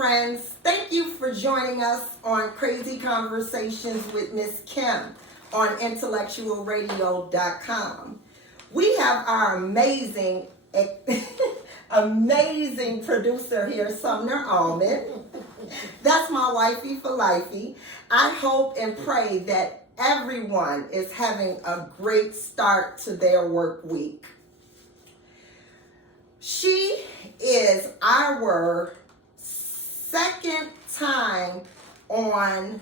friends. Thank you for joining us on Crazy Conversations with Miss Kim on intellectualradio.com. We have our amazing producer here, Sumner Allman. That's my wifey for lifey. I hope and pray that everyone is having a great start to their work week. She is our second time on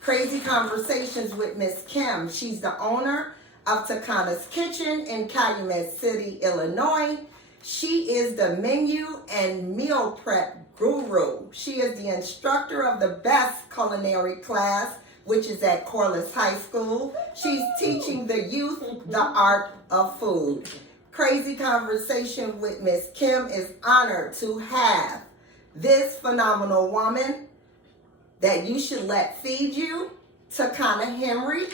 Crazy Conversations with Miss Kim. She's the owner of Takana's Kitchen in Calumet City, Illinois. She is the menu and meal prep guru. She is the instructor of the best culinary class, which is at Corliss High School. She's teaching the youth the art of food. Crazy Conversation with Miss Kim is honored to have this phenomenal woman that you should let feed you, Takana Henry.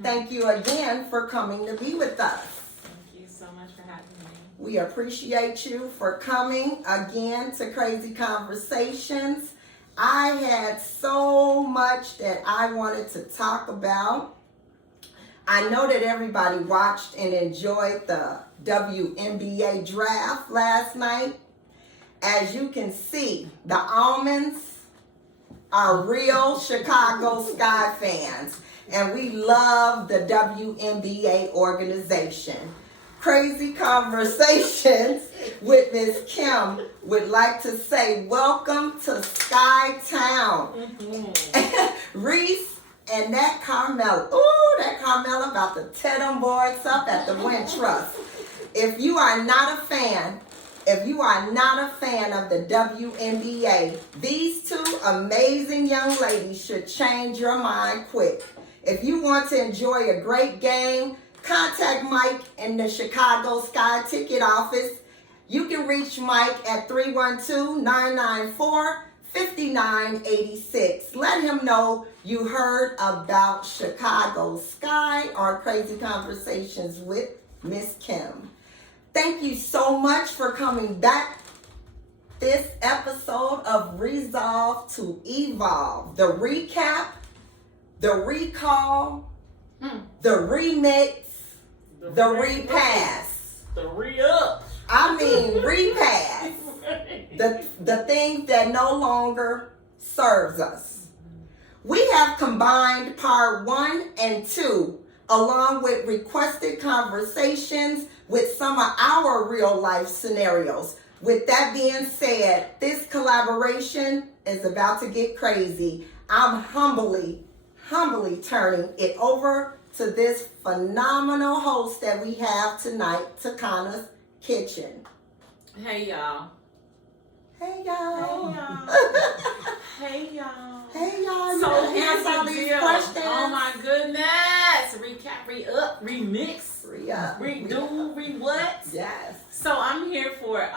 Thank you again for coming to be with us. Thank you so much for having me. We appreciate you for coming again to Crazy Conversations. I had so much that I wanted to talk about. I know that everybody watched and enjoyed the WNBA draft last night. As you can see, the Almonds are real Chicago Sky fans, and we love the WNBA organization. Crazy Conversations with Miss Kim would like to say welcome to Sky Town. Reese and that Carmela. Ooh, that Carmela about to tear them boys up at the Wintrust. If you are not a fan of the WNBA, these two amazing young ladies should change your mind quick. If you want to enjoy a great game, contact Mike in the Chicago Sky ticket office. You can reach Mike at 312-994-5986. Let him know you heard about Chicago Sky on Crazy Conversations with Miss Kim. Thank you so much for coming back. This episode of Resolve to Evolve. The recap, the recall, the remix, the repass. The re-up. I mean repass. The things that no longer serves us. We have combined part 1 and 2 along with requested conversations with some of our real life scenarios. With that being said, this collaboration is about to get crazy. I'm humbly turning it over to this phenomenal host that we have tonight, Takana's Kitchen. Hey y'all. Hey y'all. Hey y'all. Hey y'all. So You here's all the these deal. questions. Oh my goodness. Recap, re-up, remix, Re-up, redo, re-what? Yes. So I'm here for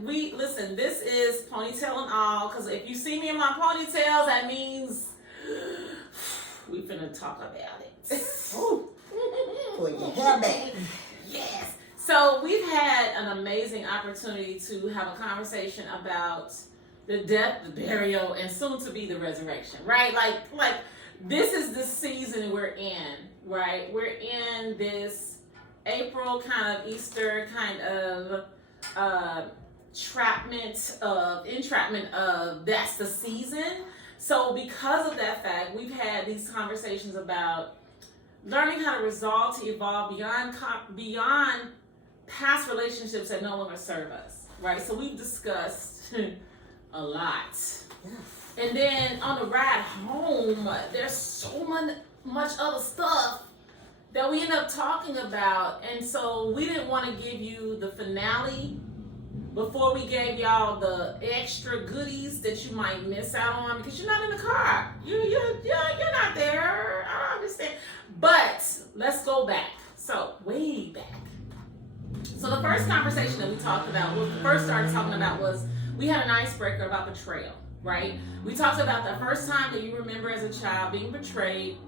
listen, this is ponytail and all, because if you see me in my ponytails, that means we finna talk about it. Put your hair back. Yes. So we've had an amazing opportunity to have a conversation about the death, the burial, and soon to be the resurrection, right? Like this is the season we're in, right? We're in this April kind of Easter kind of entrapment of that's the season. So because of that fact, we've had these conversations about learning how to resolve to evolve beyond past relationships that no longer serve us, right? So we've discussed a lot. And then on the ride home, there's so much other stuff that we end up talking about. And so we didn't want to give you the finale before we gave y'all the extra goodies that you might miss out on because you're not in the car. You're not there. I understand. But let's go back. So way back. So the first conversation that we talked about, what we first started talking about was we had an icebreaker about betrayal, right? We talked about the first time that you remember as a child being betrayed,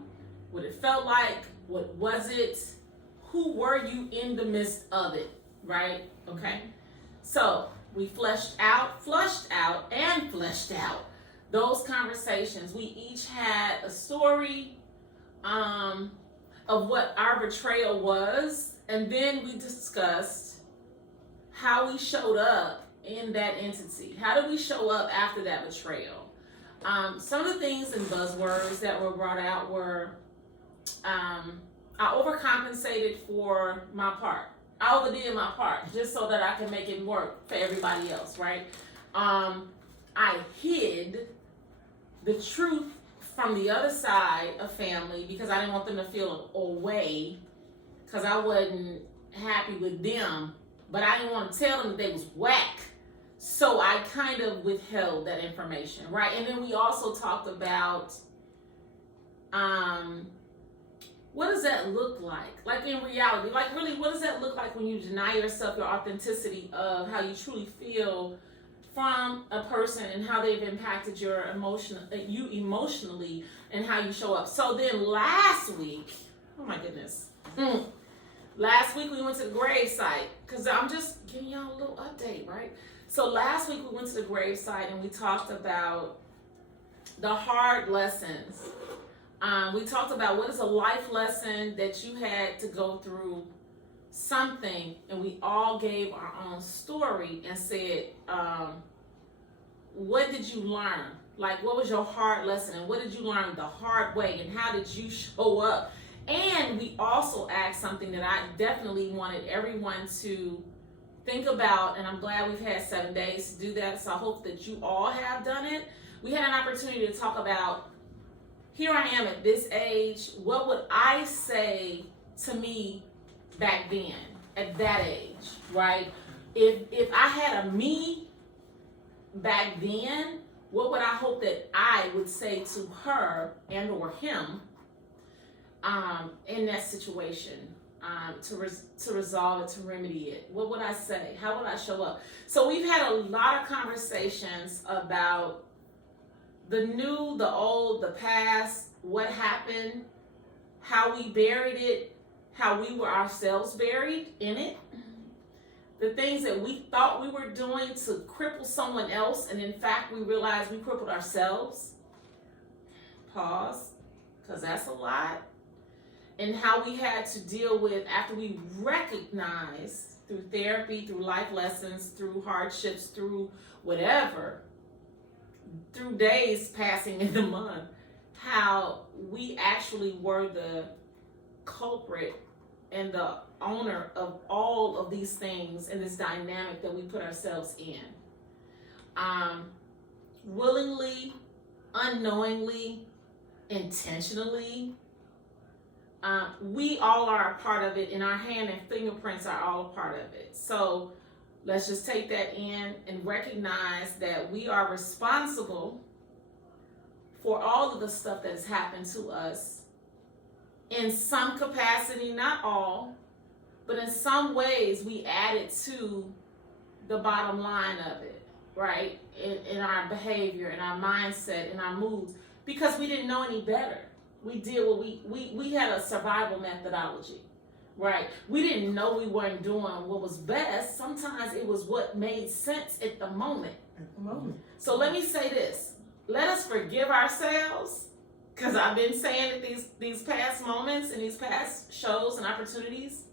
what it felt like, what was it, who were you in the midst of it, right? Okay. So We flushed out those conversations. We each had a story of what our betrayal was, and then we discussed how we showed up in that entity. How did we show up after that betrayal? Some of the things and buzzwords that were brought out were I overcompensated for my part. I overdid my part just so that I can make it work for everybody else, right? I hid the truth from the other side of family because I didn't want them to feel away because I wasn't happy with them, but I didn't want to tell them that they was whack. So I kind of withheld that information, right? And then we also talked about what does that look like? Like in reality, like really, what does that look like when you deny yourself your authenticity of how you truly feel from a person and how they've impacted your emotionally and how you show up. So then last week, oh my goodness. Last week we went to the grave site because I'm just giving y'all a little update, right? So last week we went to the grave site and we talked about the hard lessons. We talked about what is a life lesson that you had to go through something, and we all gave our own story and said, what did you learn? Like, what was your hard lesson, and what did you learn the hard way, and how did you show up? And we also asked something that I definitely wanted everyone to think about, and I'm glad we've had 7 days to do that, so I hope that you all have done it. We had an opportunity to talk about, here I am at this age, what would I say to me back then, at that age, right? If I had a me back then, what would I hope that I would say to her and or him in that situation to resolve it, to remedy it? What would I say? How would I show up? So we've had a lot of conversations about the new, the old, the past, what happened, how we buried it, how we were ourselves buried in it, the things that we thought we were doing to cripple someone else, and in fact we realized we crippled ourselves. Pause, because that's a lot. And how we had to deal with, after we recognized through therapy, through life lessons, through hardships, through whatever, through days passing in the month, how we actually were the culprit and the owner of all of these things and this dynamic that we put ourselves in. Willingly, unknowingly, intentionally, we all are a part of it, and our hand and fingerprints are all a part of it. So let's just take that in and recognize that we are responsible for all of the stuff that has happened to us in some capacity, not all, but in some ways we added to the bottom line of it, right? In our behavior, in our mindset, in our moods, because we didn't know any better. We did what we had a survival methodology, right? We didn't know we weren't doing what was best. Sometimes it was what made sense at the moment. So let me say this. Let us forgive ourselves, because I've been saying it these past moments and these past shows and opportunities.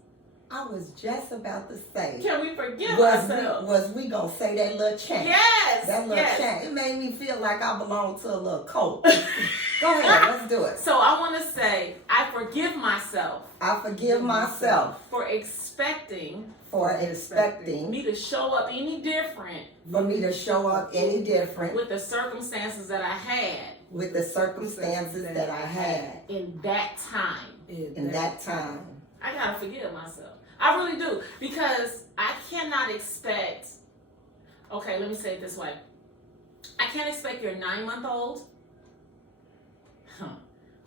I was just about to say, can we forgive ourselves? Was we gonna say that little chant? Yes. That little chant. It made me feel like I belong to a little cult. Go ahead, let's do it. So I want to say, I forgive myself. I forgive myself for expecting me to show up any different. For me to show up any different with the circumstances that I had. With the circumstances that I had in that time. In that time. I gotta forgive myself. I really do, because I cannot expect. Okay, let me say it this way. I can't expect your 9-month-old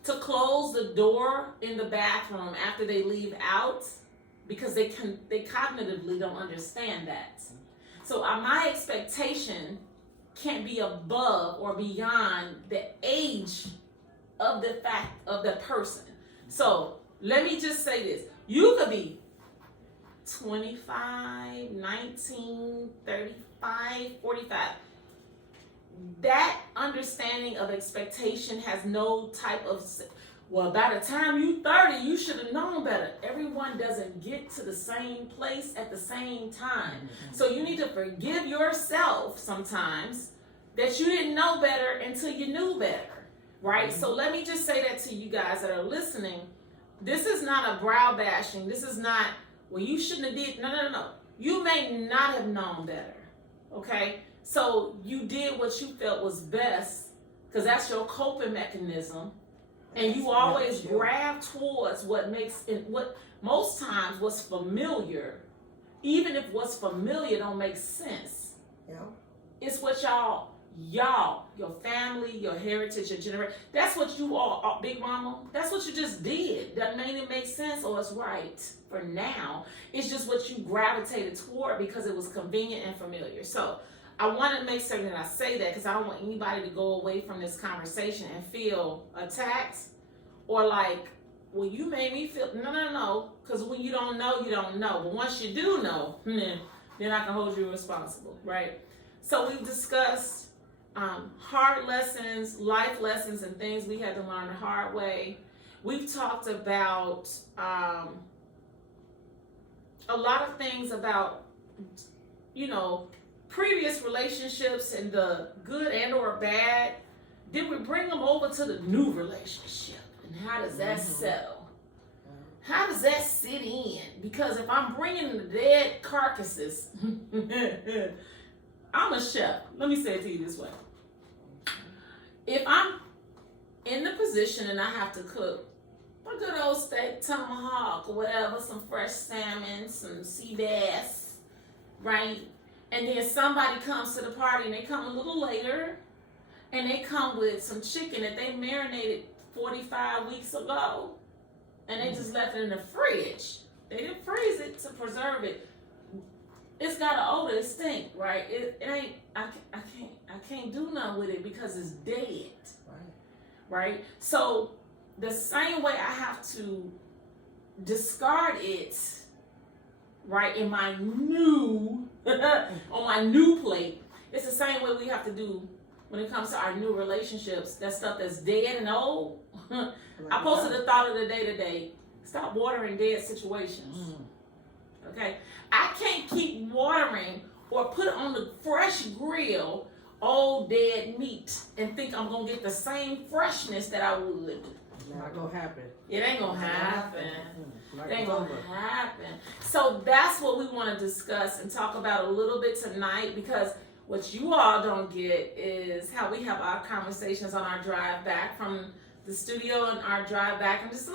to close the door in the bathroom after they leave out, because they cognitively don't understand that. So my expectation can't be above or beyond the age of the fact of the person. So let me just say this. You could be 25, 19, 35, 45. That understanding of expectation has no type of, well, by the time you 30, you should have known better. Everyone doesn't get to the same place at the same time. So you need to forgive yourself sometimes that you didn't know better until you knew better, right? So let me just say that to you guys that are listening. This is not a brow bashing. This is not, well, you shouldn't have did. No. You may not have known better, okay? So you did what you felt was best because that's your coping mechanism. And you always grab towards what makes it, what most times what's familiar, even if what's familiar don't make sense. Yeah. It's what y'all, your family, your heritage, your generation, that's what you all, Big Mama, that's what you just did. Doesn't mean it makes sense or it's right for now. It's just what you gravitated toward because it was convenient and familiar. So I want to make certain that I say that because I don't want anybody to go away from this conversation and feel attacked or like, well, you made me feel, no. Because when you don't know, you don't know. But once you do know, then I can hold you responsible, right? So we've discussed hard lessons, life lessons, and things we had to learn the hard way. We've talked about a lot of things about, previous relationships and the good and or bad. Then we bring them over to the new relationship. And how does that settle? How does that sit in? Because if I'm bringing the dead carcasses, I'm a chef. Let me say it to you this way. If I'm in the position and I have to cook a good old steak, tomahawk, or whatever, some fresh salmon, some sea bass, right? And then somebody comes to the party and they come a little later and they come with some chicken that they marinated 45 weeks ago and they just left it in the fridge. They didn't freeze it to preserve it. It's got an odor, it stink, right? It ain't, I can't do nothing with it because it's dead, right? So the same way I have to discard it, right, in my new, on my new plate, it's the same way we have to do when it comes to our new relationships. That stuff that's dead and old. I posted a thought of the day today. Stop watering dead situations. Okay? I can't keep watering or put on the fresh grill old dead meat and think I'm going to get the same freshness that I would. Not gonna happen. It ain't gonna happen. It ain't gonna happen. So that's what we want to discuss and talk about a little bit tonight, because what you all don't get is how we have our conversations on our drive back from the studio and our drive back, and just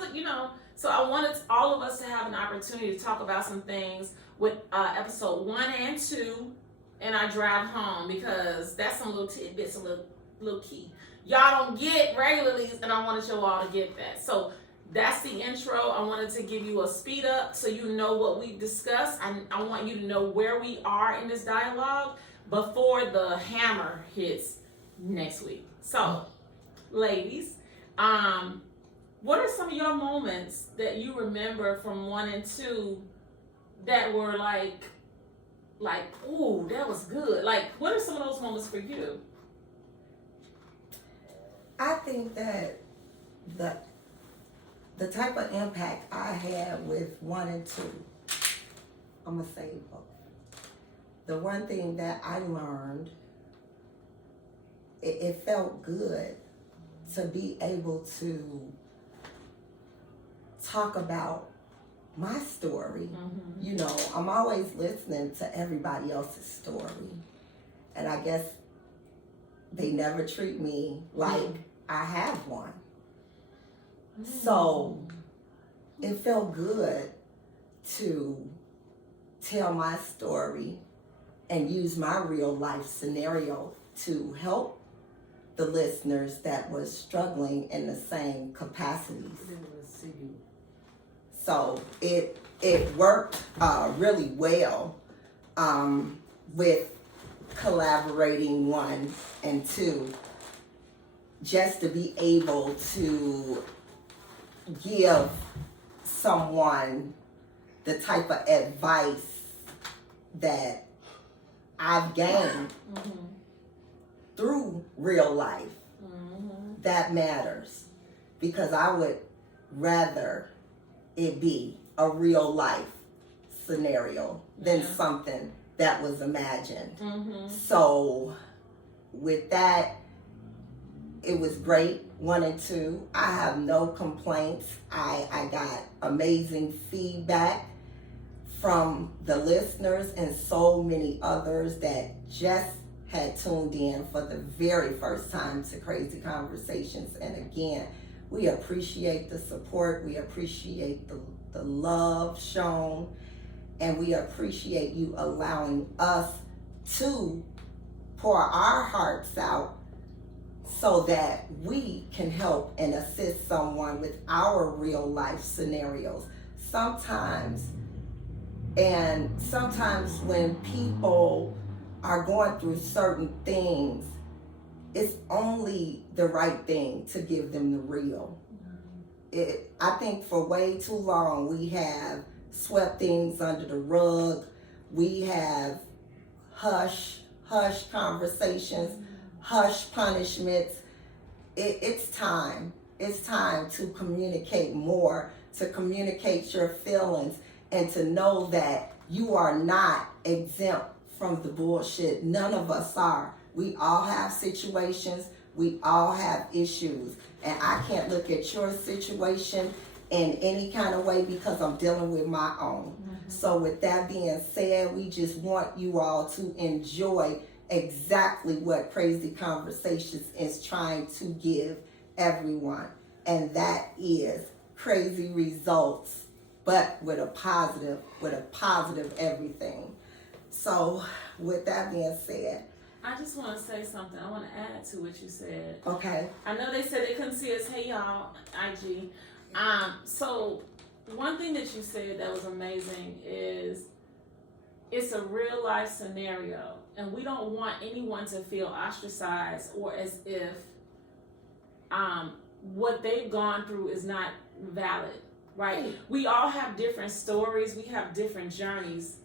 so I wanted all of us to have an opportunity to talk about some things with episode 1 and 2 in our drive home, because that's some little tidbits, a little key y'all don't get regularly, and I wanted you all to get that. So that's the intro. I wanted to give you a speed up so you know what we discussed. I want you to know where we are in this dialogue before the hammer hits next week. So, ladies, what are some of your moments that you remember from 1 and 2 that were like, ooh, that was good? Like, what are some of those moments for you? I think that the type of impact I had with 1 and 2, I'm gonna say both. The one thing that I learned, it felt good to be able to talk about my story. I'm always listening to everybody else's story, and I guess they never treat me like I have one. So it felt good to tell my story and use my real life scenario to help the listeners that was struggling in the same capacities. So it worked really well with collaborating 1 and 2, just to be able to give someone the type of advice that I've gained through real life. That matters, because I would rather it be a real life scenario than something that was imagined. So with that, it was great. 1 and 2, I have no complaints. I got amazing feedback from the listeners and so many others that just had tuned in for the very first time to Crazy Conversations. And again, we appreciate the support, we appreciate the love shown, and we appreciate you allowing us to pour our hearts out so that we can help and assist someone with our real life scenarios. Sometimes when people are going through certain things, it's only the right thing to give them the real. I think for way too long we have swept things under the rug. We have hush conversations, hush punishments. It's time to communicate more, to communicate your feelings, and to know that you are not exempt from the bullshit. None of us are. We all have situations. We all have issues. And I can't look at your situation in any kind of way because I'm dealing with my own. So with that being said, we just want you all to enjoy exactly what Crazy Conversations is trying to give everyone. And that is crazy results, but with a positive everything. So with that being said, I just want to say something. I want to add to what you said. Okay. I know they said they couldn't see us. Hey y'all, IG. So one thing that you said that was amazing is it's a real life scenario, and we don't want anyone to feel ostracized or as if what they've gone through is not valid, right? We all have different stories. We have different journeys.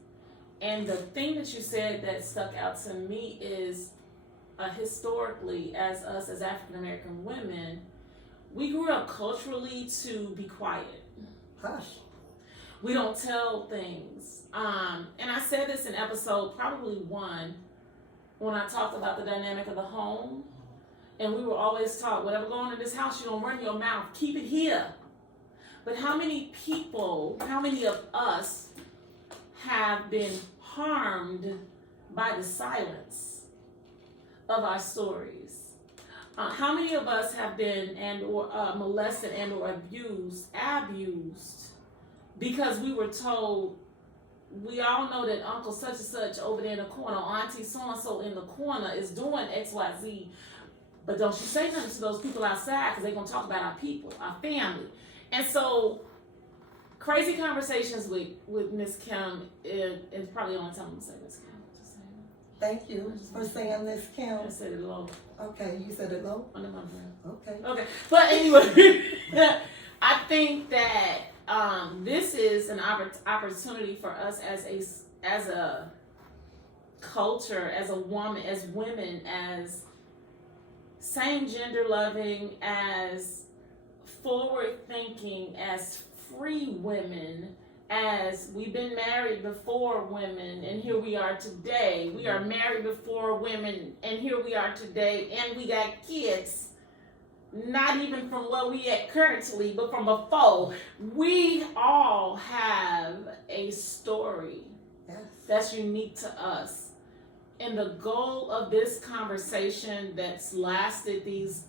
And the thing that you said that stuck out to me is historically, as us as African American women, we grew up culturally to be quiet. Hush. We don't tell things. And I said this in episode probably 1 when I talked about the dynamic of the home. And we were always taught, whatever going on in this house, you don't run your mouth. Keep it here. But how many of us have been harmed by the silence of our stories? How many of us have been molested and or abused because we were told, we all know that Uncle such and such over there in the corner, Auntie so-and-so in the corner is doing XYZ, but don't you say nothing to those people outside because they're going to talk about our people, our family. And so Crazy Conversations with Miss Kim is probably the only time I'm going to say Miss Kim. Just saying. Thank you for saying Miss Kim. I said it low. Okay, you said it low? Under my breath. Okay. Okay. But anyway, I think that this is an opportunity for us as a culture, as a woman, as women, as same gender loving, as forward thinking, as free women, as we've been married before women, and here we are today. We are married before women, and here we are today, and we got kids. Not even from where we at currently, but from before. We all have a story that's unique to us. And the goal of this conversation that's lasted these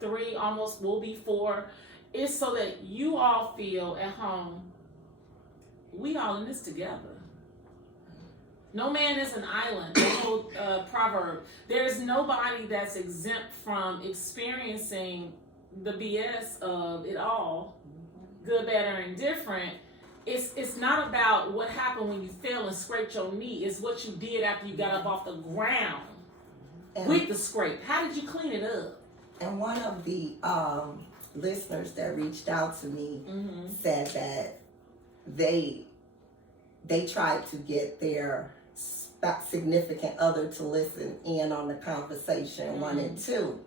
3, almost will be 4, is so that you all feel at home, we all in this together. No man is an island. The whole proverb. There's nobody that's exempt from experiencing the BS of it all, good, bad, or indifferent. It's not about what happened when you fell and scraped your knee. It's what you did after you got up off the ground with the scrape. How did you clean it up? And one of the listeners that reached out to me said that they they tried to get their significant other to listen in on the conversation, 1 and 2,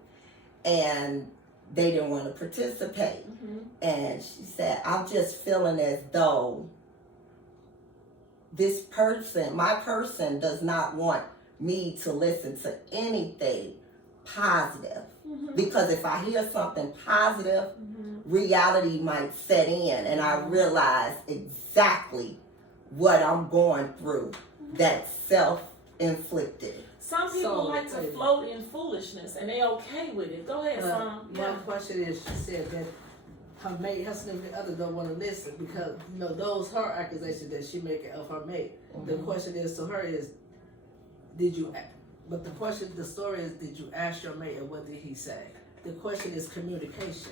and they didn't want to participate. And she said, I'm just feeling as though this person, my person, does not want me to listen to anything positive. Because if I hear something positive, reality might set in, and I realize exactly what I'm going through that's self-inflicted. Some people like to float in foolishness, and they okay with it. Go ahead, Sam. My question is, she said that her mate, her significant other, don't want to listen because those her accusations that she making of her mate. The question is to her is, did you? But the story is, did you ask your mate, and what did he say? The question is communication.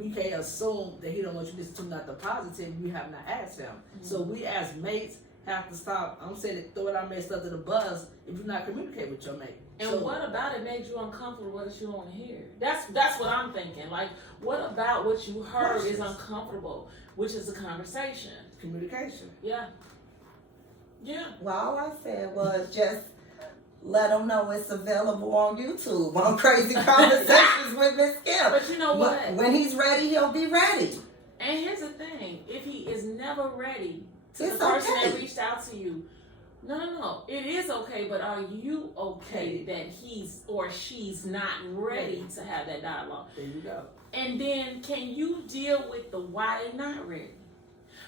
We can't assume that he don't want you to listen to not the positive. You have not asked him. So we as mates have to stop. I'm saying throw it our mates under the bus if you're not communicating with your mate. And what about it made you uncomfortable? What you don't want to hear? That's what I'm thinking. Like, what about what you heard is uncomfortable? Which is a conversation. Communication. Yeah. Well, all I said was just let them know it's available on YouTube on Crazy Conversations with Miss Kim. But you know what? When he's ready, he'll be ready. And here's the thing: if he is never ready to It's the person okay. that reached out to you, no, it is okay. But are you okay that he's or she's not ready to have that dialogue? There you go. And then, can you deal with the why they not ready?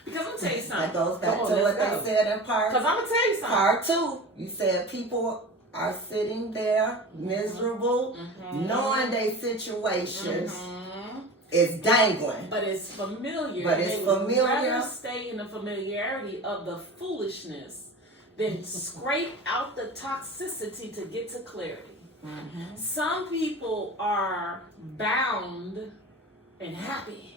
Because I'm gonna tell you something. That goes back to what they said in Because I'm gonna tell you something. part 2. You said people are sitting there miserable, knowing their situations is dangling. But it's familiar. But it's They would familiar. rather stay in the familiarity of the foolishness than scrape out the toxicity to get to clarity. Some people are bound and happy.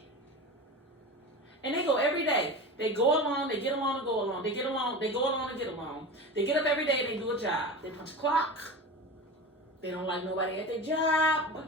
And they go every day. They go along, they get along and go along. They get along, they go along and get along. They get up every day and they do a job. They punch a clock. They don't like nobody at their job.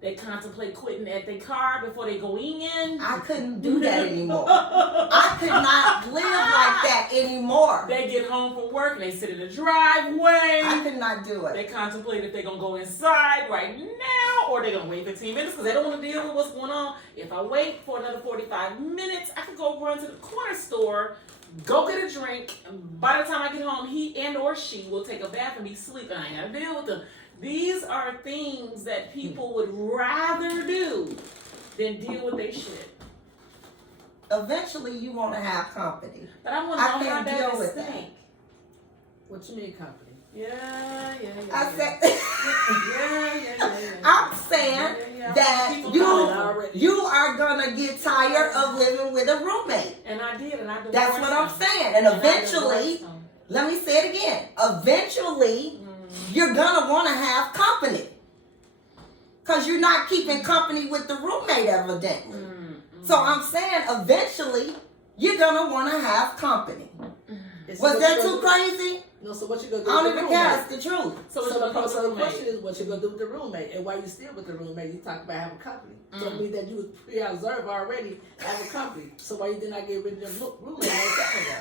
They contemplate quitting at their car before they go in. I couldn't do that anymore. I could not live like that anymore. They get home from work and they sit in the driveway. I could not do it. They contemplate if they're going to go inside right now or they're going to wait 15 minutes because they don't want to deal with what's going on. If I wait for another 45 minutes, I can go run to the corner store, go get a drink. And by the time I get home, he and or she will take a bath and be sleeping. I ain't got to deal with them. These are things that people would rather do than deal with their shit. Eventually, you want to have company. But I want to know how can't deal bad with this that. stink. What you mean company? Yeah. I said, Yeah. I'm saying that you are gonna get tired of living with a roommate. And I did, and I divorced That's what I'm him. saying. And eventually, let me say it again. Eventually, you're gonna want to have company, cause you're not keeping company with the roommate evidently. So I'm saying, eventually, you're gonna want to have company. Was that too crazy? No, so what you gonna do I don't with the even roommate? care. It's the truth. So the question is, what you gonna do with the roommate? And while you still with the roommate, you talk about having company. So it means that you was pre-observed already having company. So why you did not get rid of the roommate?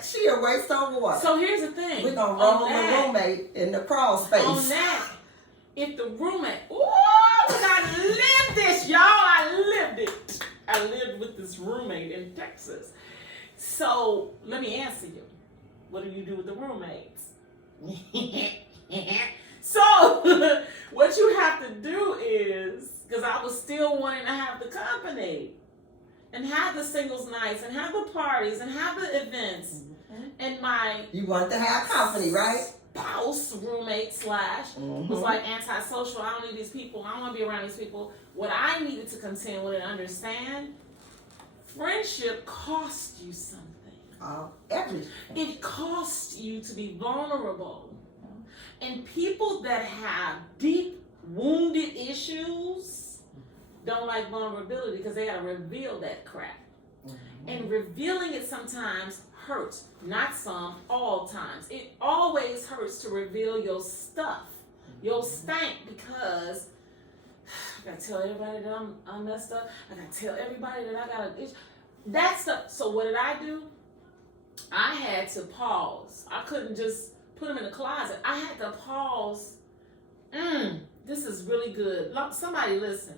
She a waste of water. So here's the thing. We're gonna roll the roommate in the crawl space. On that, if the roommate, I lived this, y'all. I lived it. I lived with this roommate in Texas. So let me answer you. What do you do with the roommates? So what you have to do is, because I was still wanting to have the company and have the singles nights and have the parties and have the events. And my You want to have company, right? spouse roommate slash was like antisocial. I don't need these people. I don't want to be around these people. What I needed to contend with and understand, friendship costs you something. Everything. It costs you to be vulnerable. And people that have deep wounded issues don't like vulnerability because they gotta reveal that crap. And revealing it sometimes hurts. Not some, all times. It always hurts to reveal your stuff, your stank, because I gotta tell everybody that I'm messed up. I gotta tell everybody that I got an issue. That stuff. So what did I do? I had to pause. I couldn't just put them in the closet. I had to pause. This is really good. Somebody listen.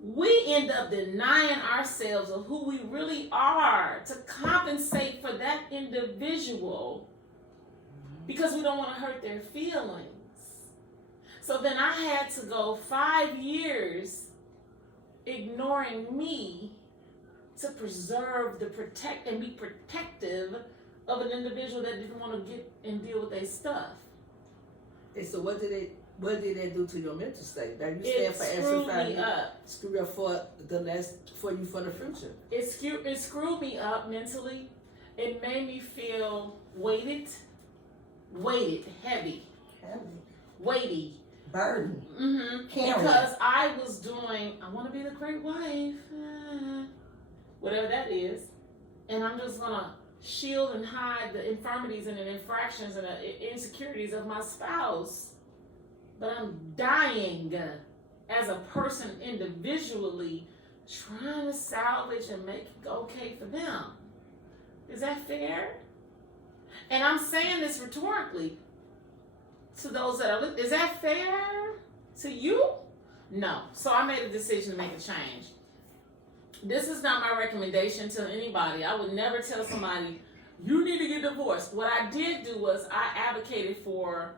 We end up denying ourselves of who we really are to compensate for that individual because we don't want to hurt their feelings. So then I had to go 5 years ignoring me to preserve and be protective of an individual that didn't want to get and deal with their stuff. And so what did that do to your mental state? That you It stand for screwed me exercise, up. screw up for you for the future. It screwed me up mentally. It made me feel weighted, heavy, weighty. Burden. Because I was doing, I want to be the great wife, whatever that is, and I'm just gonna shield and hide the infirmities and the infractions and the insecurities of my spouse. But I'm dying as a person individually, trying to salvage and make it okay for them. Is that fair? And I'm saying this rhetorically to those that are, is that fair to you? No. So I made a decision to make a change. This is not my recommendation to anybody. I would never tell somebody, you need to get divorced. What I did do was I advocated for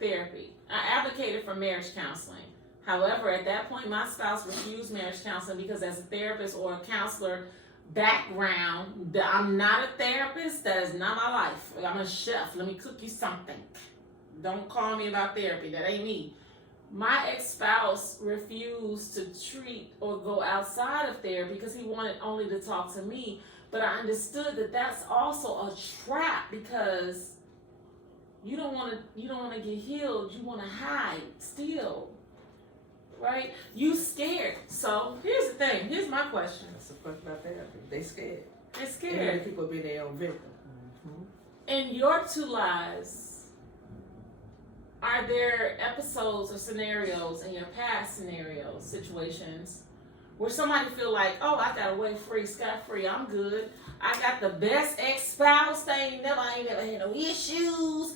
therapy. I advocated for marriage counseling. However, at that point, my spouse refused marriage counseling because as a therapist or a counselor background, I'm not a therapist. That is not my life. I'm a chef. Let me cook you something. Don't call me about therapy. That ain't me. My ex-spouse refused to treat or go outside of therapy because he wanted only to talk to me. But I understood that that's also a trap because you don't want to get healed. You want to hide still, right? You scared. So here's the thing. Here's my question. That's the part about therapy. They scared. They're And scared. people be their own victim. In your two lives, are there episodes or scenarios in your past scenarios, situations, where somebody feel like, oh, I got away free, scot-free, I'm good. I got the best ex-spouse, I ain't never had no issues.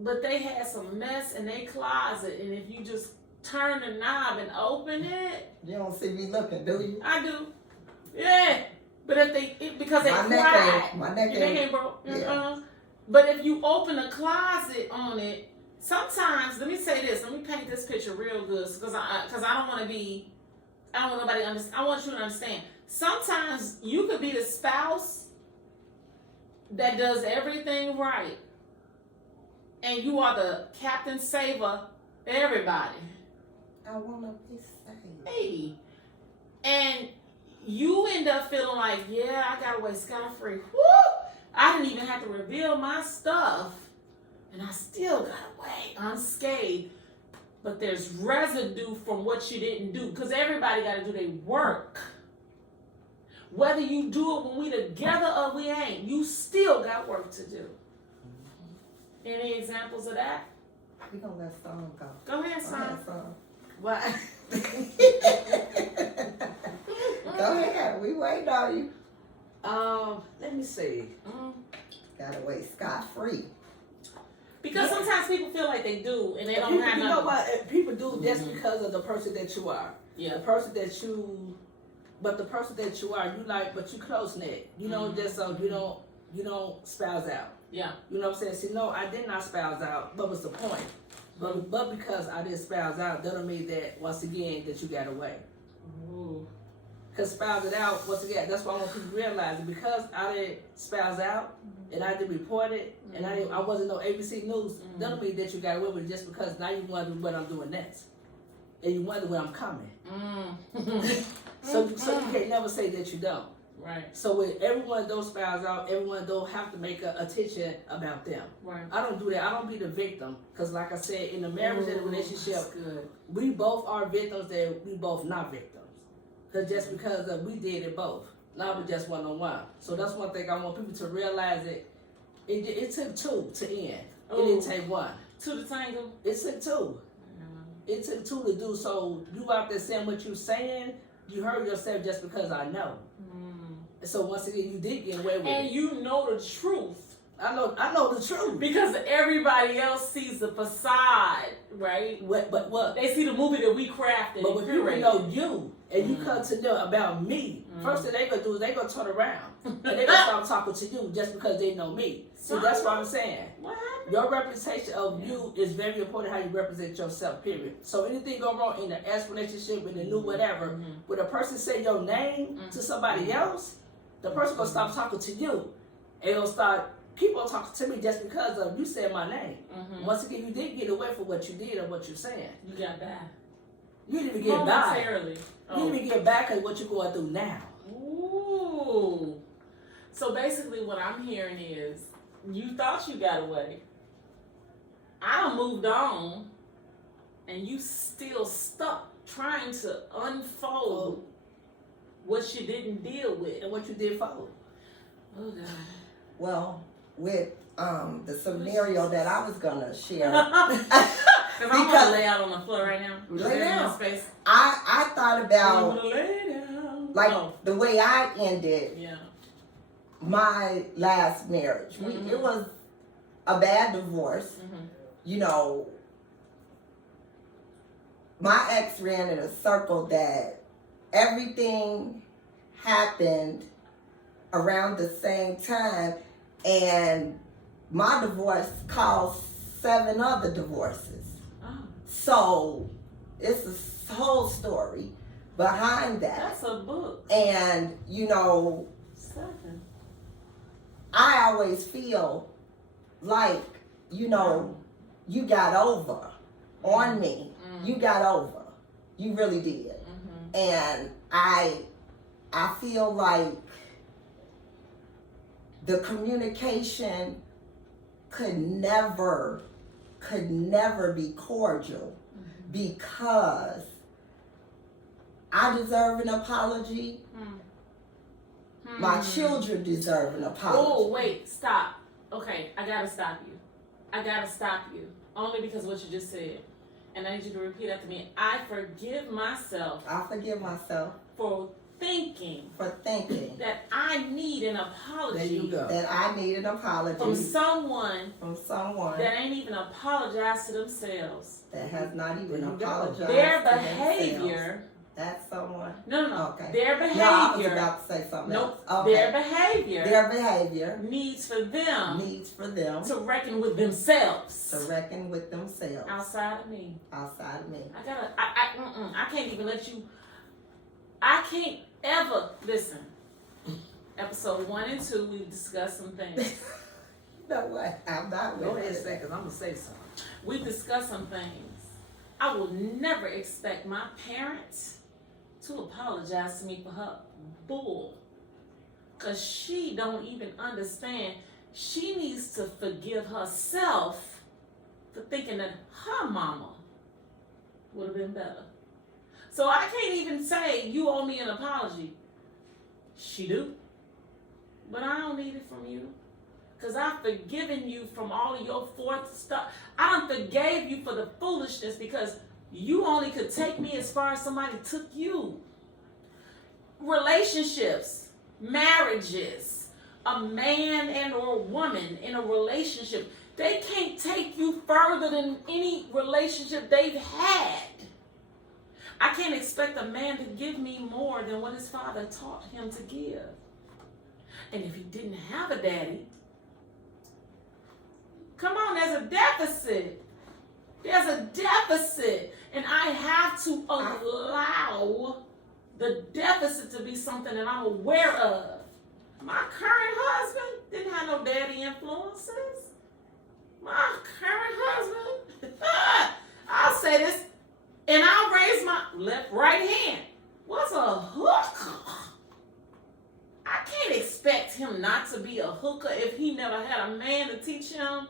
But they had some mess in their closet, and if you just turn the knob and open it. You don't see me looking, do you? I do. Yeah. But because they My cried. neck ain't. Your neck ain't broke. Yeah. But if you open a closet on it, sometimes, let me say this, let me paint this picture real good, because I don't want nobody to understand. I want you to understand. Sometimes you could be the spouse that does everything right, and you are the captain saver everybody. I want to be saved. Hey. And you end up feeling like, yeah, I got away scot-free. Woo! I didn't even have to reveal my stuff, and I still got away unscathed. But there's residue from what you didn't do, because everybody got to do their work. Whether you do it when we together or we ain't, you still got work to do. Any examples of that? We're going to let Son go. Go ahead, son. Why? Go ahead. We waiting on you. Let me see. Got away scot-free. Because sometimes people feel like they do, and they don't People, have you nothing. know what? People do just because of the person that you are. Yeah. The person that you, but the person that you are, you like, but you close knit. You know, just so you don't spouse out. Yeah. You know what I'm saying? See, no, I did not spouse out. What was the point? But because I didn't spouse out, that don't mean that once again that you got away. Ooh. Because spouse it out, once again, that's why I want people to realize it. Because I didn't spouse out and I didn't report it and I wasn't no ABC News, that don't mean that you got away with it just because now you wonder what I'm doing next. And you wonder when I'm coming. So you can't never say that you don't. Right. So with everyone don't spouse out, everyone don't have to make attention about them. Right. I don't do that. I don't be the victim. Because like I said, in the marriage and the relationship, That's good. we both are victims that we both not victims. Because just because we did it both. Not with just one-on-one. So that's one thing I want people to realize that it took two to end. It didn't take one. Two to tango. It took two. It took two to do. So you out there saying what you saying, you heard yourself just because I know. So once again, you did get away with And it. you know the truth. I know the truth. Because everybody else sees the facade, right? But what? They see the movie that we crafted But and when people curated. know you and you come to them about me, first thing they gonna do is they gonna turn around and they gonna start talking to you just because they know me. See, that's what I'm saying. What happened? Your representation of you is very important. How you represent yourself. Period. So anything go wrong in the ex relationship, in the new whatever, when a person say your name to somebody else, the person gonna stop talking to you and gonna start. Keep on talking to me just because of you saying my name. Once again, you did get away from what you did or what you're saying. You got back. You didn't even get back. Momentarily. You didn't even get back at what you're going through now. Ooh. So basically what I'm hearing is you thought you got away. I done moved on and you still stuck trying to unfold what you didn't deal with. And what you did follow. Oh God. Well, with the scenario that I was gonna share, Because I'm gonna lay out on the floor right now. Lay down. Space. I thought about I'm gonna lay down. like the way I ended Yeah. my last marriage. It was a bad divorce. You know, my ex ran in a circle that everything happened around the same time, and my divorce caused 7 other divorces. Oh. So it's a whole story behind that. That's a book. And you know, 7. I always feel like, you know, you got over on me. You got over. You really did. And I feel like the communication could never be cordial because I deserve an apology. My children deserve an apology. Oh, wait, stop. Okay, I gotta stop you. Only because of what you just said. And I need you to repeat after me. I forgive myself I forgive myself for thinking that I need an apology. There you go. that I need an apology From someone from someone that ain't even apologized to themselves. that has not even There you go. apologized Their to behavior. themselves. That's someone. No. Okay. Their No, I was behavior. about to say something Nope. else. Okay. Their behavior Their behavior needs for them needs for them to reckon with themselves. to reckon with themselves Outside of me. outside of me. I can't even let you. I can't ever listen. Episode 1 and 2, we discussed some things. You know what? I'm not Go with ahead, it. say, because I'm going to say something. We discussed some things. I will never expect my parents to apologize to me for her bull. Because she don't even understand. She needs to forgive herself for thinking that her mama would have been better. So I can't even say you owe me an apology. She do. But I don't need it from you. Because I've forgiven you from all of your fourth stuff. I done forgave you for the foolishness because you only could take me as far as somebody took you. Relationships, marriages, a man and or woman in a relationship, they can't take you further than any relationship they've had. I can't expect a man to give me more than what his father taught him to give. And if he didn't have a daddy, come on, there's a deficit. There's a deficit. And I have to allow the deficit to be something that I'm aware of. My current husband didn't have no daddy influences. My current husband, I'll say this, and I'll raise my right hand. What's a hooker? I can't expect him not to be a hooker if he never had a man to teach him.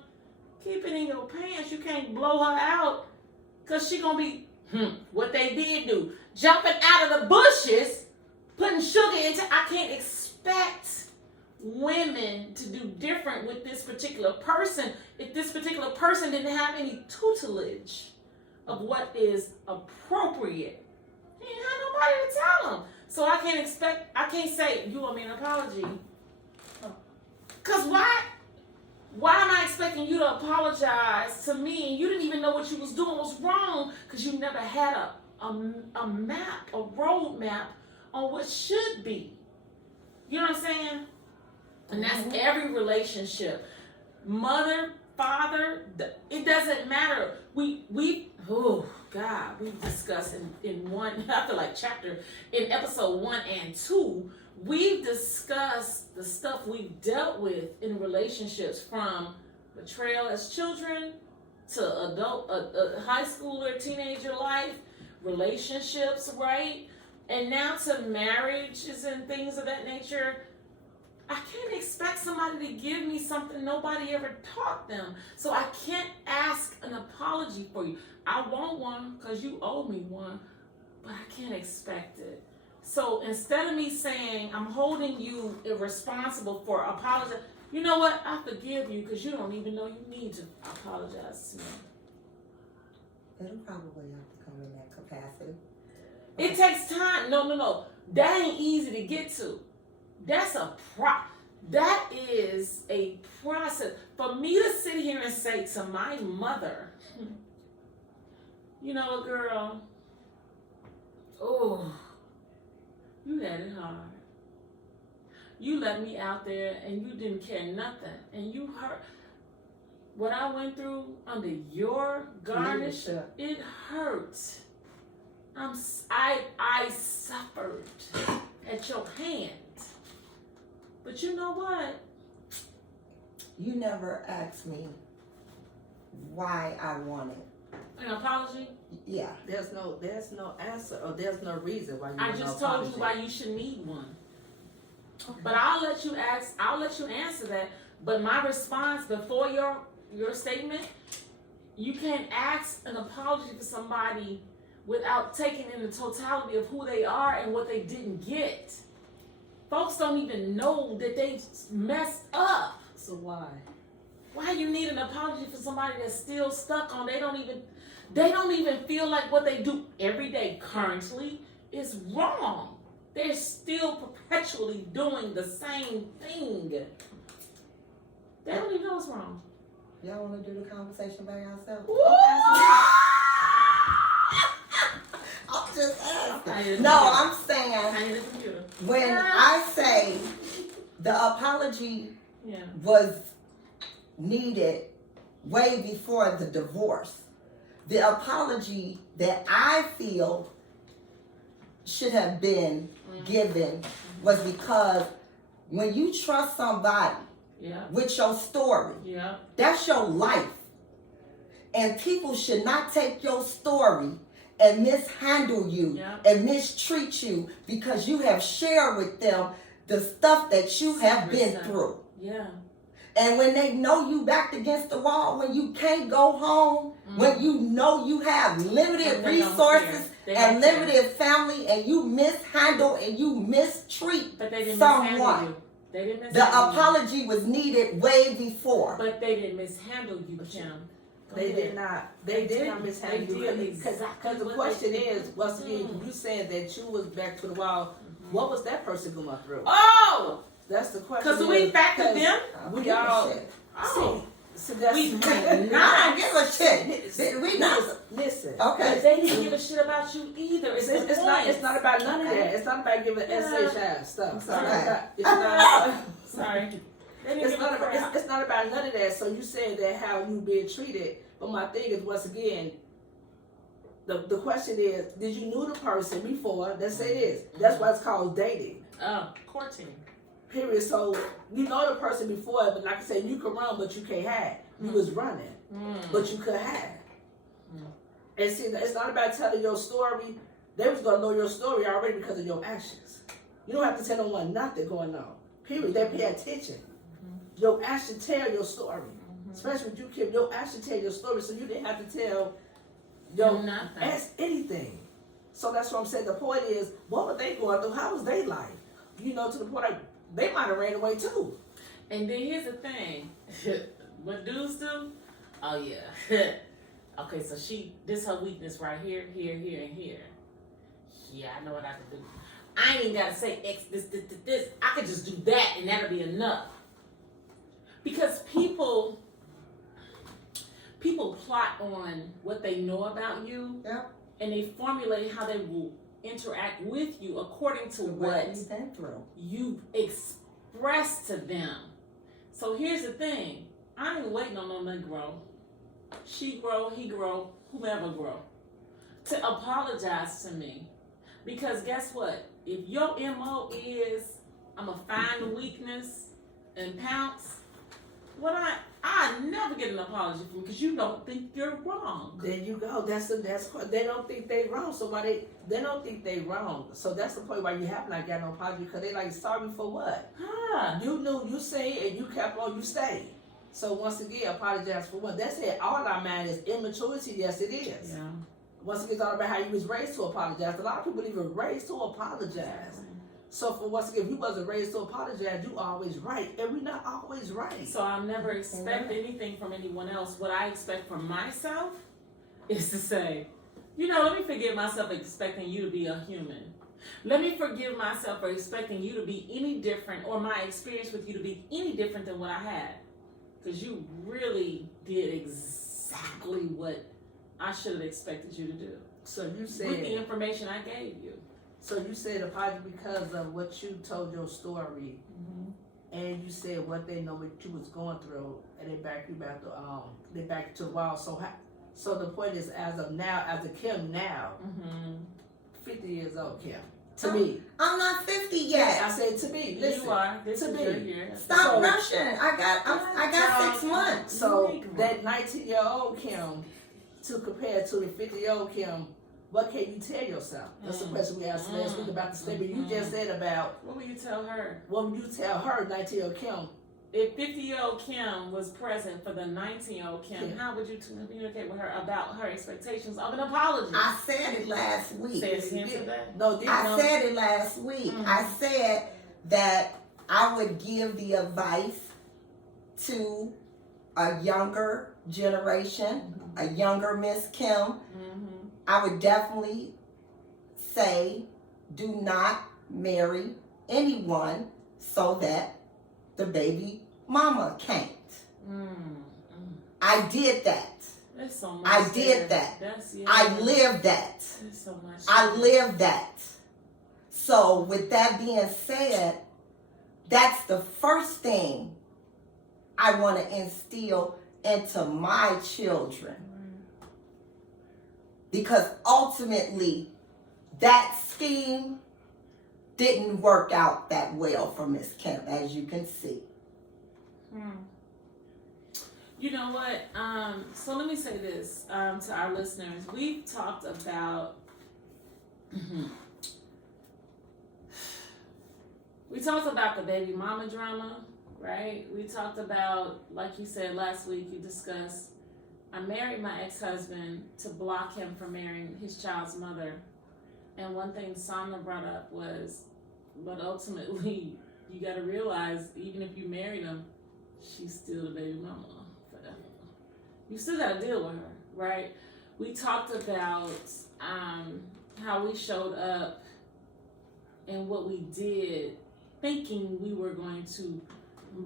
Keep it in your pants. You can't blow her out because she going to be, what they did do. Jumping out of the bushes, putting sugar into, I can't expect women to do different with this particular person if this particular person didn't have any tutelage of what is appropriate. He ain't had nobody to tell him. So I can't say, you owe me an apology. Because why? Why am I expecting you to apologize to me and you didn't even know what you was doing was wrong because you never had a map, a road map on what should be. You know what I'm saying? And that's every relationship. Mother, father, it doesn't matter. We discussed in one, I feel like chapter, in episode 1 and 2, we've discussed the stuff we've dealt with in relationships, from betrayal as children to adult, high schooler, teenager life, relationships, right? And now to marriages and things of that nature. I can't expect somebody to give me something nobody ever taught them. So I can't ask an apology for you. I want one because you owe me one, but I can't expect it. So instead of me saying I'm holding you irresponsible for apologizing, you know what? I forgive you because you don't even know you need to apologize to me. It'll probably have to come in that capacity. It takes time. No. That ain't easy to get to. That is a process. For me to sit here and say to my mother, you know what, girl? Oh, you had it hard. You let me out there and you didn't care nothing. And you hurt. What I went through under your garnish, it hurt. I suffered at your hand. But you know what? You never asked me why I wanted An apology? Yeah. There's no answer, or there's no reason why you I want just no told you apology. why you should need one. Okay. But I'll let you answer that. But my response before your statement, you can't ask an apology for somebody without taking in the totality of who they are and what they didn't get. Folks don't even know that they messed up. So why? Why you need an apology for somebody that's still stuck on, they don't even feel like what they do every day currently is wrong. They're still perpetually doing the same thing. They don't even know it's wrong. Y'all want to do the conversation by yourself? I'm just asking. No, I'm saying when I say the apology was needed way before the divorce, the apology that I feel should have been given was because when you trust somebody with your story, that's your life. And people should not take your story and mishandle you and mistreat you because you have shared with them the stuff that you have been through. Yeah. And when they know you backed against the wall, when you can't go home, when you know you have limited resources and limited family, and you mishandle and you mistreat someone, the apology was needed way before. But they didn't mishandle you, Kim. They did not mishandle you. Because the question is, once again, you said that you was back to the wall. What was that person going through? Oh! That's the question. Because we factored them? We all... Oh. So that's... We did not give a shit. We not... Listen. Okay. But they didn't give a shit about you either. It's not about none of that. It's not about giving SHI stuff. Sorry. Sorry. It's not about none of that. So you said that how you being treated. But my thing is, once again, the question is, did you knew the person before? Let's say this. That's why it's called dating. Courting. Period. So you know the person before, but like I said, you can run, but you can't hide. You was running, but you could hide. And see, it's not about telling your story. They was gonna know your story already because of your actions. You don't have to tell no one nothing going on. Period. They pay attention. Your actions tell your story. Especially with you, Kim, your actions tell your story, so you didn't have to tell ask anything. So that's what I'm saying. The point is, what were they going through? How was their life? You know, to the point they might have ran away too. And then here's the thing. What dudes do? Oh yeah. Okay, so this her weakness right here, and here. Yeah, I know what I can do. I ain't even got to say X, this. I could just do that and that'll be enough. Because people plot on what they know about you, Yep. and they formulate how they will interact with you according to what you've been through. you express to them. So here's the thing. I ain't waiting on no Negro. She grow, he grow, whomever grow, to apologize to me. Because guess what? If your MO is, I'm going to find the weakness and pounce, I never get an apology from you because you don't think you're wrong. There you go. That's they don't think they wrong. So they don't think they wrong. So that's the point why you have not got no apology, because they like, sorry for what? You knew, you say, and you kept on, you stayed. So once again, apologize for what? That's it. All our mind is immaturity. Yes, it is. Yeah. Once again, it's all about how you was raised to apologize. A lot of people even raised to apologize. So for once again, if you wasn't raised to apologize, you always right, and we're not always right. So I never expect anything from anyone else. What I expect from myself is to say, let me forgive myself for expecting you to be a human. Let me forgive myself for expecting you to be any different, or my experience with you to be any different than what I had. Because you really did exactly what I should have expected you to do. So you said, with the information I gave you. So you said apology because of what you told your story, and you said what they know what you was going through, and they back you to the wall. So the point is, as of now, as a Kim now, 50 years old Kim. To me, I'm not 50 yet. I said to me. Listen, you are. This to is me. your year. Stop rushing. I got 6 months. So that 19-year-old Kim, to compare to the 50-year-old Kim, what can you tell yourself? That's the question we asked last week about the statement you just said about. What will you tell her? What would you tell her, 19-year-old Kim? If 50-year-old Kim was present for the 19-year-old Kim, how would you communicate with her about her expectations of an apology? I said it last week. Say it again today? No, I said it last week. I said that I would give the advice to a younger generation, a younger Miss Kim. I would definitely say, do not marry anyone so that the baby mama can't. I did that. There's so much I did that. I lived that. There's so much. I lived that. So with that being said, that's the first thing I want to instill into my children. Because ultimately, that scheme didn't work out that well for Miss Kim, as you can see. You know what? So let me say this to our listeners. We've talked about the baby mama drama, right? We talked about, like you said last week, you discussed, I married my ex-husband to block him from marrying his child's mother. And one thing Samna brought up was, but ultimately, you got to realize, even if you married him, she's still the baby mama forever. You still got to deal with her, right? We talked about how we showed up and what we did, thinking we were going to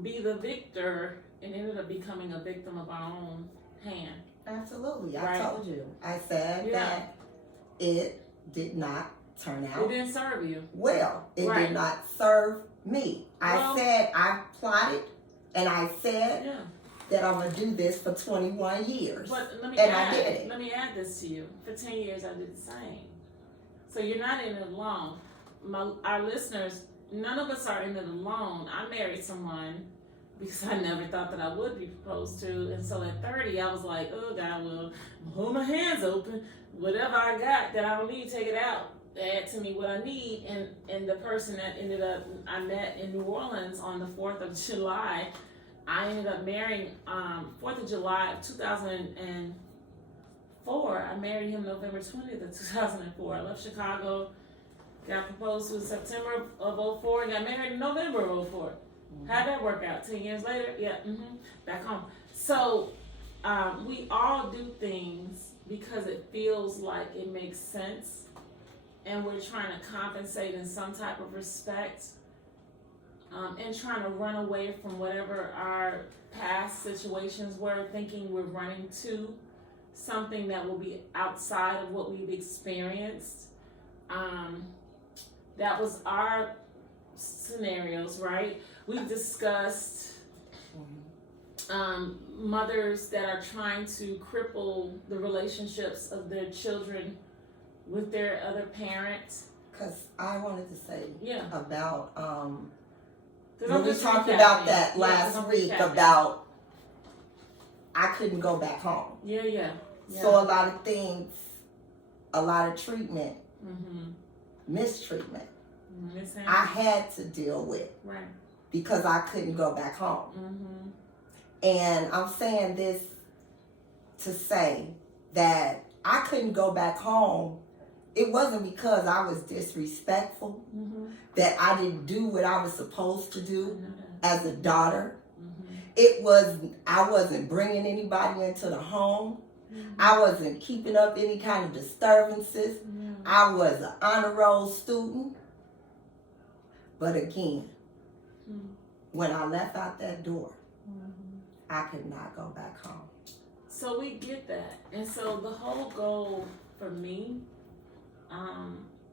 be the victor, and ended up becoming a victim of our own hand. Absolutely. Right. I told you. I said that it did not turn out. It didn't serve you. Well, it did not serve me. I said I plotted, and I said that I'm going to do this for 21 years. But let me I did it. Let me add this to you. For 10 years, I did the same. So you're not in it alone. Our listeners, none of us are in it alone. I married someone because I never thought that I would be proposed to. And so at 30, I was like, oh, God, well, hold my hands open. Whatever I got that I don't need, take it out. Add to me what I need. And the person that I met in New Orleans on the 4th of July, I ended up marrying 4th of July of 2004. I married him November 20th of 2004. I left Chicago, got proposed to in September of 04, and got married in November of 04. How'd that work out? 10 years later? Yeah, back home. So we all do things because it feels like it makes sense and we're trying to compensate in some type of respect, and trying to run away from whatever our past situations were, thinking we're running to something that will be outside of what we've experienced. That was our scenarios, right? We've discussed mothers that are trying to cripple the relationships of their children with their other parents. Because I wanted to say Yeah. about, Because when we talked about that last week about I couldn't go back home. Yeah. So a lot of things, a lot of treatment, mistreatment, I had to deal with right. because I couldn't go back home. And I'm saying this to say that I couldn't go back home. It wasn't because I was disrespectful, that I didn't do what I was supposed to do as a daughter. It was, I wasn't bringing anybody into the home. I wasn't keeping up any kind of disturbances. I was an honor roll student. But again, when I left out that door, I could not go back home. So we get that. And so the whole goal for me,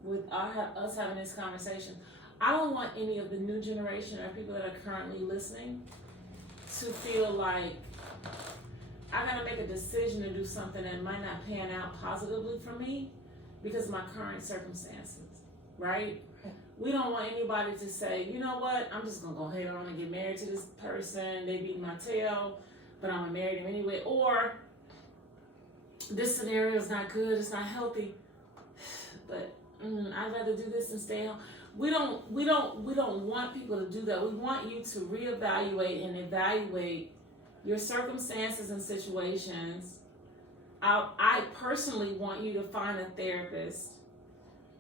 with us having this conversation, I don't want any of the new generation or people that are currently listening to feel like I gotta make a decision to do something that might not pan out positively for me because of my current circumstances, right? We don't want anybody to say, you know what, I'm just gonna go ahead on and get married to this person, they beat my tail, but I'm gonna marry them anyway, or this scenario is not good, it's not healthy, but I'd rather do this and stay home. We don't want people to do that. We want you to reevaluate and evaluate your circumstances and situations. I personally want you to find a therapist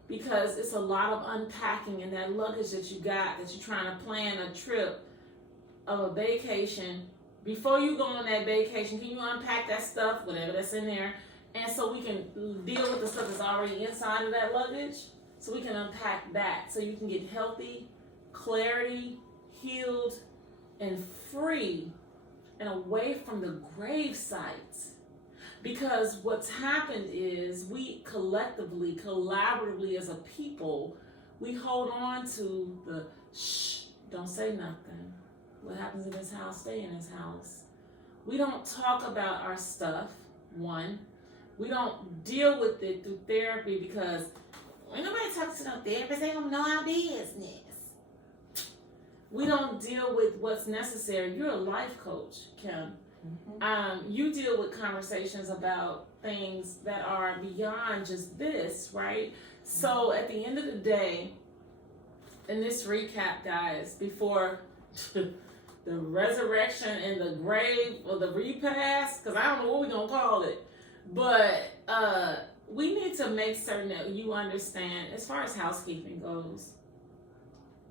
because it's a lot of unpacking in that luggage that you got, that you're trying to plan a trip of a vacation. Before you go on that vacation, can you unpack that stuff, whatever that's in there, and so we can deal with the stuff that's already inside of that luggage, so we can unpack that, so you can get healthy, clarity, healed, and free, and away from the grave sites. Because what's happened is we collectively, collaboratively as a people, we hold on to the shh, don't say nothing. What happens in this house, stay in this house. We don't talk about our stuff, one. We don't deal with it through therapy because when nobody talks to no therapist, they don't know our business. We don't deal with what's necessary. You're a life coach, Kim. You deal with conversations about things that are beyond just this, right? So at the end of the day, in this recap, guys, before the resurrection and the grave or the repast, because I don't know what we're going to call it, but we need to make certain that you understand, as far as housekeeping goes,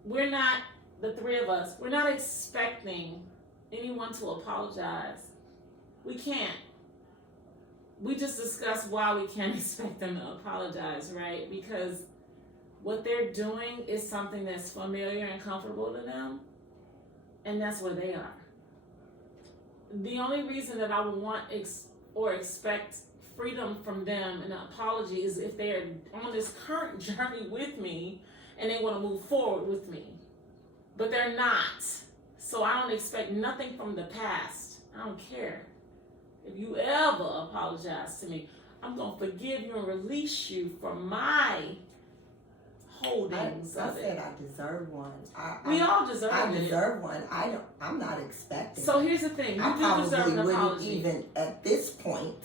we're not, the three of us, we're not expecting anyone to apologize. We can't. We just discussed why we can't expect them to apologize, right? Because what they're doing is something that's familiar and comfortable to them, and that's where they are. The only reason that I would want or expect freedom from them and an apology is if they're on this current journey with me and they want to move forward with me. But they're not. So I don't expect nothing from the past. I don't care. If you ever apologize to me, I'm going to forgive you and release you from my holdings I of said it. I deserve one. We all deserve it. I deserve one. I'm not expecting. So here's the thing. You I do deserve probably an wouldn't apology. even at this point.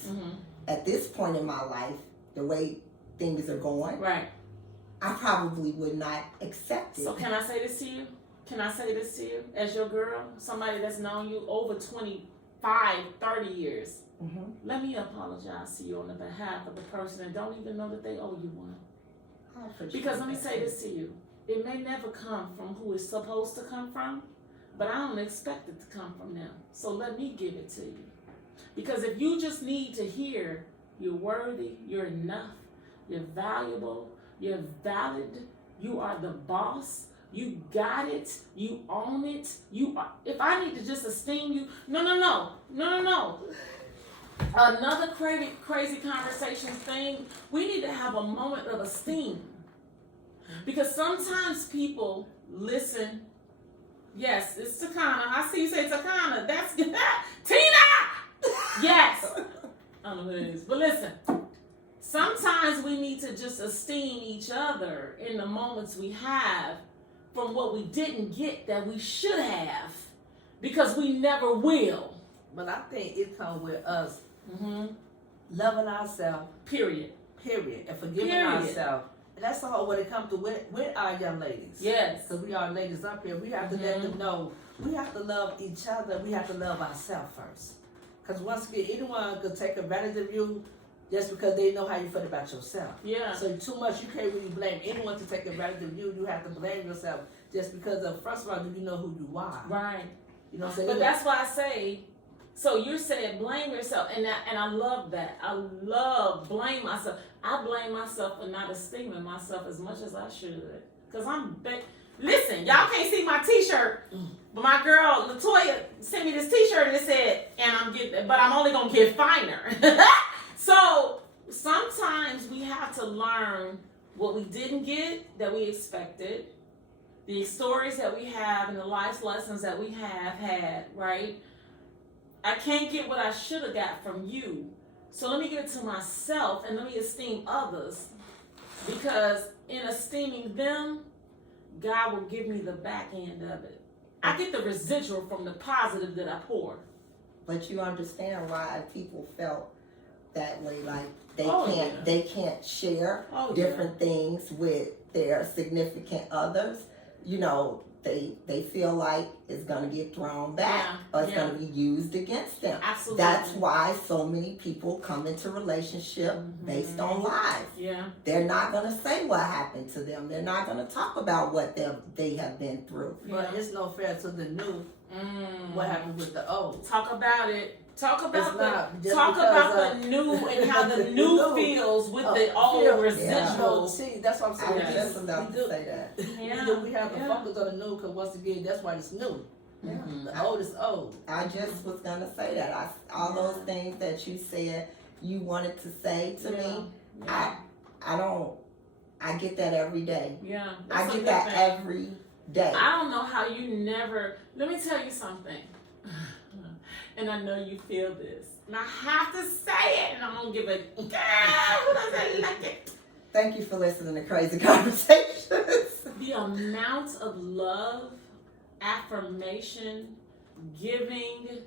At this point in my life, the way things are going, Right. I probably would not accept it. So can I say this to you? Can I say this to you? As your girl, somebody that's known you over 25, 30 years. Let me apologize to you on the behalf of the person that don't even know that they owe you one. Because let me say this to you. It may never come from who it's supposed to come from, but I don't expect it to come from them. So let me give it to you. Because if you just need to hear you're worthy, you're enough, You're valuable. You're valid. You are the boss. You got it. You own it. You are. If I need to just esteem you, no. Another crazy conversation thing. We need to have a moment of esteem, because sometimes people listen. Yes, it's Takana. I see you say Takana. That's Tina. Yes. I don't know who it is, but listen. Sometimes we need to just esteem each other in the moments we have from what we didn't get that we should have, because we never will. But I think it comes with us Mm-hmm. loving ourselves, Period. and forgiving Period. ourselves. And that's the whole when it comes to with our young ladies. Yes. Because we are ladies up here. We have to let them know we have to love each other. We have to love ourselves first. Because once again, anyone could take advantage of you just because they know how you feel about yourself. Yeah. So too much, you can't really blame anyone to take advantage of you. You have to blame yourself just because of, first of all, do you know who you are? Right. You know what I'm saying? But that's why I say, so you're saying blame yourself, and I love that. I love blame myself. I blame myself for not esteeming myself as much as I should, because listen, y'all can't see my T-shirt, but my girl Latoya sent me this T-shirt and it said, but I'm only gonna get finer. So sometimes we have to learn what we didn't get that we expected, the stories that we have, and the life lessons that we have had, right? I can't get what I should have got from you. So let me give it to myself and let me esteem others, because in esteeming them, God will give me the back end of it. I get the residual from the positive that I pour. But you understand why people felt that way, like Oh, they can't share Oh, different things with their significant others. You know, they feel like it's gonna get thrown back or it's gonna be used against them. Absolutely. That's why so many people come into relationship based on lies. Yeah. They're not gonna say what happened to them. They're not gonna talk about what they have been through. But it's no fair to the new. What happened with the old? Talk about it. Talk about the new and how the new feels with the old residuals. See, that's what I'm I saying. was just about to say that. We have to focus on the new, because once again, that's why it's new. Yeah. The old is old. I just was gonna say that. All those things that you said you wanted to say to me, I get that every day. Yeah. I get that every day. I don't know how you never. Let me tell you something. And I know you feel this. And I have to say it, and I'm gonna give a girl who doesn't like it. Thank you for listening to Crazy Conversations. The amount of love, affirmation, giving,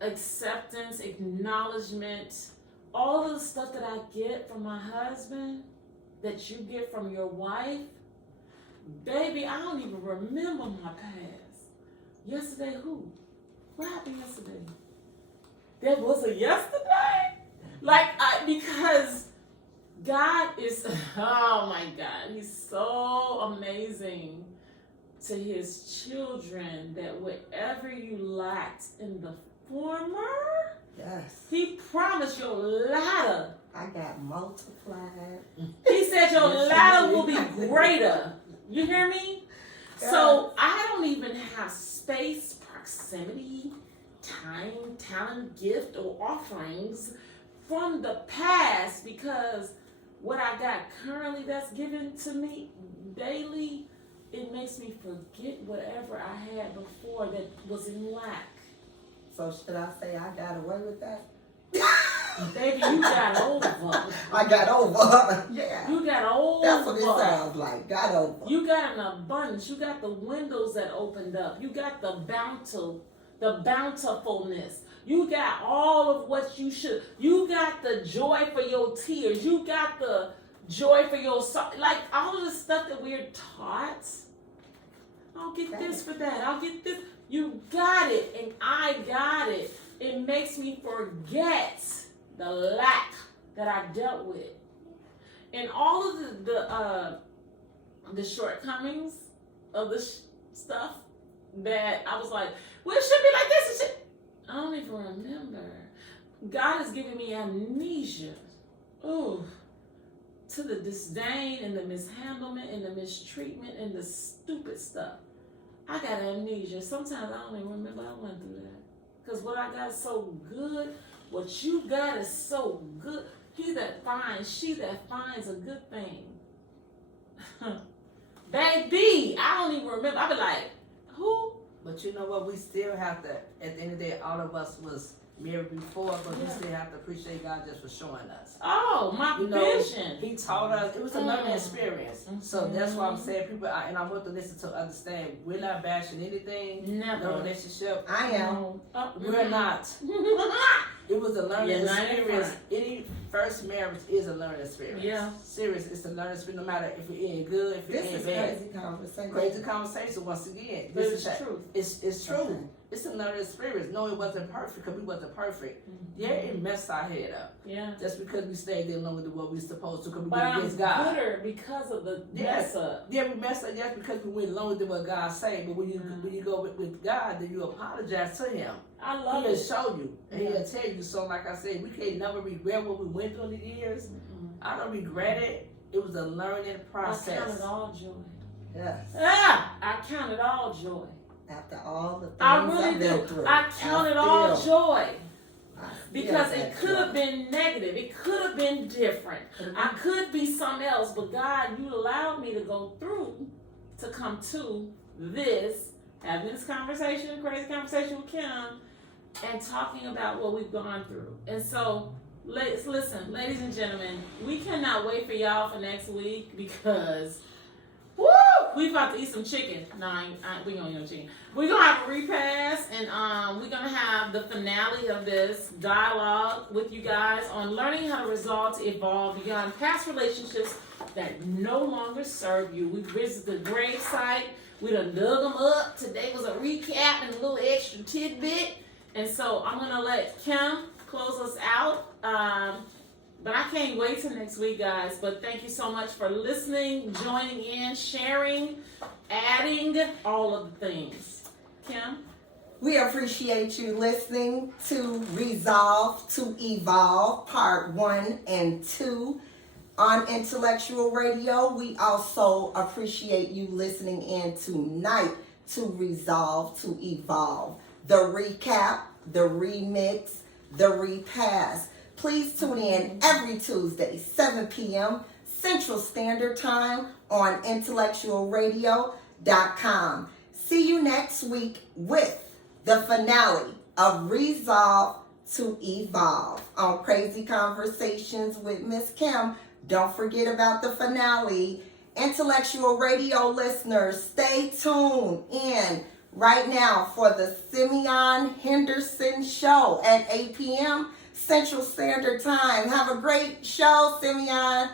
acceptance, acknowledgement, all of the stuff that I get from my husband, that you get from your wife, baby, I don't even remember my past. Yesterday, who? What happened yesterday? There was a yesterday? Because God is, oh my God, He's so amazing to His children, that whatever you lacked in the former, Yes. He promised your latter. I got multiplied. He said your latter will be greater. You hear me? Yes. So I don't even have space, proximity, time, talent, gift, or offerings from the past, because what I got currently that's given to me daily, it makes me forget whatever I had before that was in lack. So should I say I got away with that? Baby, you got over. I got over. Yeah. You got over. That's what it sounds like. Got over. You got an abundance. You got the windows that opened up. You got the bountifulness. You got all of what you should. You got the joy for your tears. You got the joy for your soul. Like all of the stuff that we're taught. I'll get this for that. I'll get this. You got it, and I got it. It makes me forget the lack that I dealt with, and all of the shortcomings of the stuff that I was like, well, it should be like this. It should. I don't even remember. God has given me amnesia. Ooh, to the disdain and the mishandlement and the mistreatment and the stupid stuff. I got amnesia. Sometimes I don't even remember I went through that. Because what I got is so good. What you got is so good. He that finds, she that finds a good thing. Baby, I don't even remember. I be like, who? But you know what? We still have to, at the end of the day, all of us was married before, but we still have to appreciate God just for showing us. Oh, my vision. He taught us. It was a learning experience. So that's why I'm saying people, and I want to listen to understand, we're not bashing anything. Never. No relationship. I am. We're not. It was a learning experience. Any first marriage is a learning experience. Yeah. Serious. It's a learning experience no matter if it ain't good, if it This ain't is bad. crazy conversation. Crazy conversation once again. But This it's is true. It's true. Okay. It's a learning experience. No, it wasn't perfect because we wasn't perfect. Yeah, it messed our head up. Yeah. Just because we stayed there longer than what we supposed to because we But went I'm against God. bitter because of the Yes. mess up. Yeah, we messed up just because we went longer than what God said. But when you go with God, then you apologize to Him. I love He'll it. show you and He'll tell you. So, like I said, we can't never regret what we went through in the years. I don't regret it. It was a learning process. I count it all joy. Yes. I count it all joy. After all the things I really I've been do. through, I count it all joy. I Because feel it that could have been negative. It could have been different. I could be something else. But God, you allowed me to go through to come to this, having this conversation, crazy conversation with Kim, and talking about what we've gone through. And so, listen, ladies and gentlemen, we cannot wait for y'all for next week because we about to eat some chicken. No, we gonna eat no chicken. We're gonna have a repast, and we're gonna have the finale of this dialogue with you guys on learning how to resolve to evolve beyond past relationships that no longer serve you. We visited the grave site. We done dug them up. Today was a recap and a little extra tidbit. And so I'm gonna let Kim close us out. But I can't wait till next week, guys. But thank you so much for listening, joining in, sharing, adding, all of the things. Kim? We appreciate you listening to Resolve to Evolve, Part 1 and 2 on Intellectual Radio. We also appreciate you listening in tonight to Resolve to Evolve. The recap, the remix, the repass. Please tune in every Tuesday, 7 p.m. Central Standard Time on intellectualradio.com. See you next week with the finale of Resolve to Evolve on Crazy Conversations with Miss Kim. Don't forget about the finale. Intellectual Radio listeners, stay tuned in right now for the Simeon Henderson Show at 8 p.m. Central Standard Time. Have a great show, Simeon.